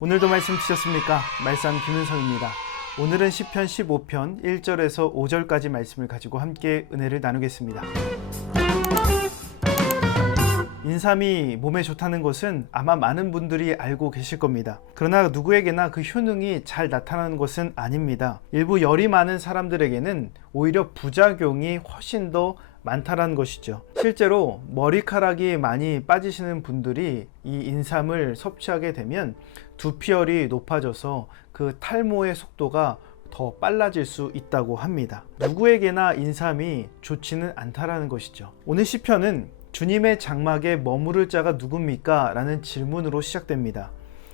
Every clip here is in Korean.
오늘도 말씀 주셨습니까? 말씀 김은성입니다. 오늘은 시편 15편 1절에서 5절까지 말씀을 가지고 함께 은혜를 나누겠습니다. 인삼이 몸에 좋다는 것은 아마 많은 분들이 알고 계실 겁니다. 그러나 누구에게나 그 효능이 잘 나타나는 것은 아닙니다. 일부 열이 많은 사람들에게는 오히려 부작용이 훨씬 더 많다라는 것이죠. 실제로 머리카락이 많이 빠지시는 분들이 이 인삼을 섭취하게 되면 두피열이 높아져서 그 탈모의 속도가 더 빨라질 수 있다고 합니다. 누구에게나 인삼이 좋지는 않다라는 것이죠. 오늘 시편은 주님의 장막에 머무를 자가 누굽니까? 라는 질문으로 시작됩니다.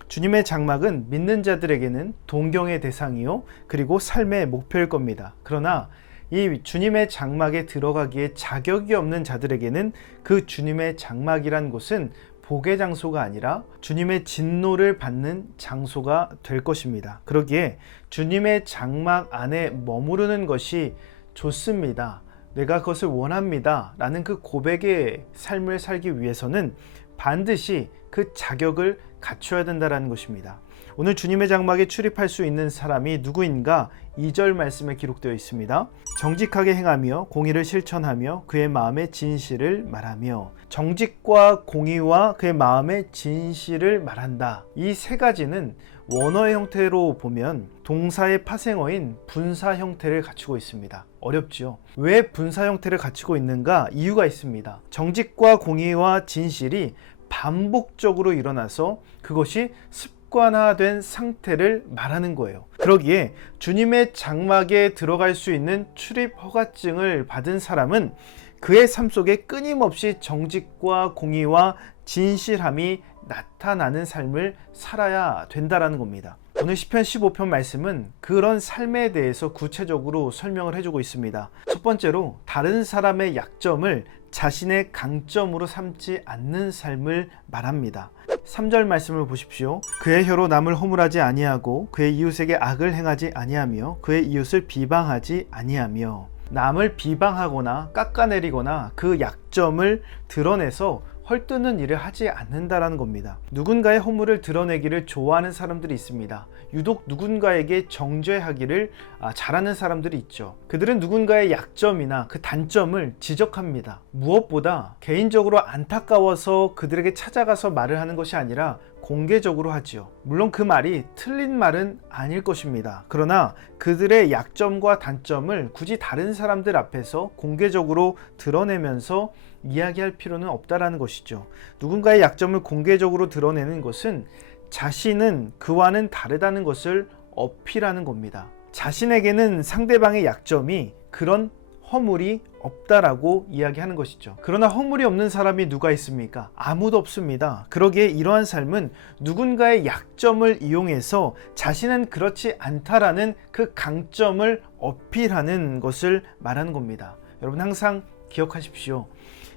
주님의 장막은 믿는 자들에게는 동경의 대상이요. 그리고 삶의 목표일 겁니다. 그러나 이 주님의 장막에 들어가기에 자격이 없는 자들에게는 그 주님의 장막이란 곳은 복의 장소가 아니라 주님의 진노를 받는 장소가 될 것입니다. 그러기에 주님의 장막 안에 머무르는 것이 좋습니다. 내가 그것을 원합니다. 라는 그 고백의 삶을 살기 위해서는 반드시 그 자격을 갖춰야 된다는 것입니다. 오늘 주님의 장막에 출입할 수 있는 사람이 누구인가? 2절 말씀에 기록되어 있습니다. 정직하게 행하며 공의를 실천하며 그의 마음의 진실을 말하며 정직과 공의와 그의 마음의 진실을 말한다. 이 세 가지는 원어의 형태로 보면 동사의 파생어인 분사 형태를 갖추고 있습니다. 어렵지요. 왜 분사 형태를 갖추고 있는가? 이유가 있습니다. 정직과 공의와 진실이 반복적으로 일어나서 그것이 습 관화된 상태를 말하는 거예요. 그러기에 주님의 장막에 들어갈 수 있는 출입 허가증을 받은 사람은 그의 삶 속에 끊임없이 정직과 공의와 진실함이 나타나는 삶을 살아야 된다라는 겁니다. 오늘 시편 15편 말씀은 그런 삶에 대해서 구체적으로 설명을 해주고 있습니다. 첫 번째로 다른 사람의 약점을 자신의 강점으로 삼지 않는 삶을 말합니다. 3절 말씀을 보십시오. 그의 혀로 남을 허물하지 아니하고 그의 이웃에게 악을 행하지 아니하며 그의 이웃을 비방하지 아니하며 남을 비방하거나 깎아내리거나 그 약점을 드러내서 헐뜯는 일을 하지 않는다라는 겁니다. 누군가의 허물을 드러내기를 좋아하는 사람들이 있습니다. 유독 누군가에게 정죄하기를 아, 잘하는 사람들이 있죠. 그들은 누군가의 약점이나 그 단점을 지적합니다. 무엇보다 개인적으로 안타까워서 그들에게 찾아가서 말을 하는 것이 아니라 공개적으로 하지요. 물론 그 말이 틀린 말은 아닐 것입니다. 그러나 그들의 약점과 단점을 굳이 다른 사람들 앞에서 공개적으로 드러내면서 이야기할 필요는 없다라는 것이죠. 누군가의 약점을 공개적으로 드러내는 것은 자신은 그와는 다르다는 것을 어필하는 겁니다. 자신에게는 상대방의 약점이 그런 허물이 없다라고 이야기하는 것이죠. 그러나 허물이 없는 사람이 누가 있습니까? 아무도 없습니다. 그러기에 이러한 삶은 누군가의 약점을 이용해서 자신은 그렇지 않다라는 그 강점을 어필하는 것을 말하는 겁니다. 여러분 항상 기억하십시오.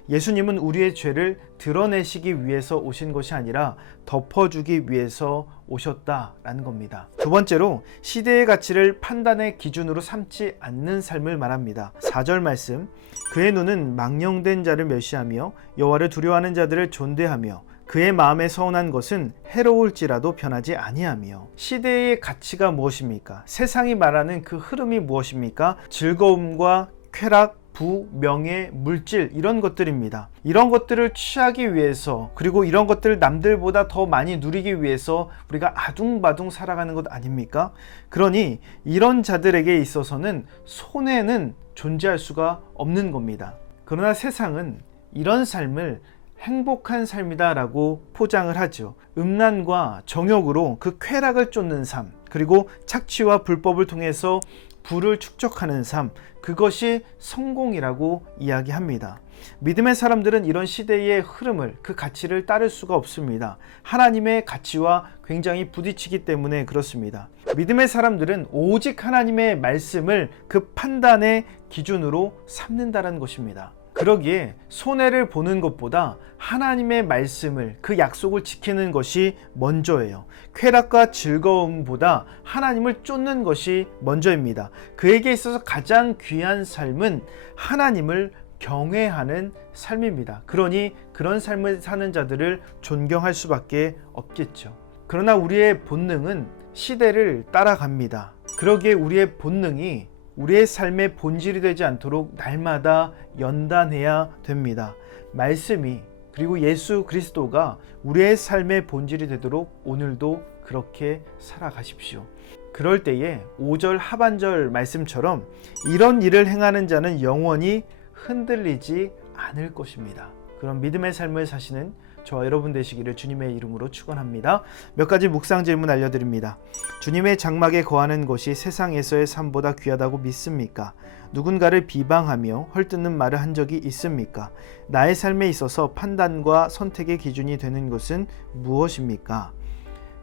예수님은 우리의 죄를 드러내시기 위해서 오신 것이 아니라 덮어주기 위해서 오셨다라는 겁니다. 두 번째로 시대의 가치를 판단의 기준으로 삼지 않는 삶을 말합니다. 4절 말씀 그의 눈은 망령된 자를 멸시하며 여호와를 두려워하는 자들을 존대하며 그의 마음에 서운한 것은 해로울지라도 변하지 아니하며 시대의 가치가 무엇입니까? 세상이 말하는 그 흐름이 무엇입니까? 즐거움과 쾌락, 부, 명예, 물질 이런 것들입니다. 이런 것들을 취하기 위해서 그리고 이런 것들을 남들보다 더 많이 누리기 위해서 우리가 아둥바둥 살아가는 것 아닙니까? 그러니 이런 자들에게 있어서는 손해는 존재할 수가 없는 겁니다. 그러나 세상은 이런 삶을 행복한 삶이다라고 포장을 하죠. 음란과 정욕으로 그 쾌락을 쫓는 삶, 그리고 착취와 불법을 통해서 부를 축적하는 삶, 그것이 성공이라고 이야기합니다. 믿음의 사람들은 이런 시대의 흐름을, 그 가치를 따를 수가 없습니다. 하나님의 가치와 굉장히 부딪히기 때문에 그렇습니다. 믿음의 사람들은 오직 하나님의 말씀을 그 판단의 기준으로 삼는다는 것입니다. 그러기에 손해를 보는 것보다 하나님의 말씀을 그 약속을 지키는 것이 먼저예요. 쾌락과 즐거움보다 하나님을 쫓는 것이 먼저입니다. 그에게 있어서 가장 귀한 삶은 하나님을 경외하는 삶입니다. 그러니 그런 삶을 사는 자들을 존경할 수밖에 없겠죠. 그러나 우리의 본능은 시대를 따라갑니다. 그러기에 우리의 본능이 우리의 삶의 본질이 되지 않도록 날마다 연단해야 됩니다. 말씀이 그리고 예수 그리스도가 우리의 삶의 본질이 되도록 오늘도 그렇게 살아가십시오. 그럴 때에 5절 하반절 말씀처럼 이런 일을 행하는 자는 영원히 흔들리지 않을 것입니다. 그런 믿음의 삶을 사시는 저와 여러분 되시기를 주님의 이름으로 축원합니다. 몇 가지 묵상 질문 알려드립니다. 주님의 장막에 거하는 것이 세상에서의 삶보다 귀하다고 믿습니까? 누군가를 비방하며 헐뜯는 말을 한 적이 있습니까? 나의 삶에 있어서 판단과 선택의 기준이 되는 것은 무엇입니까?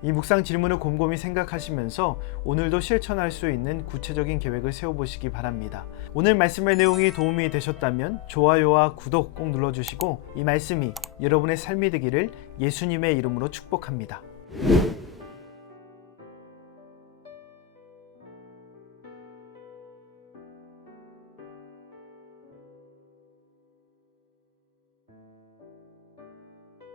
이 묵상 질문을 곰곰이 생각하시면서 오늘도 실천할 수 있는 구체적인 계획을 세워보시기 바랍니다. 오늘 말씀의 내용이 도움이 되셨다면 좋아요와 구독 꼭 눌러주시고 이 말씀이 여러분의 삶이 되기를 예수님의 이름으로 축복합니다.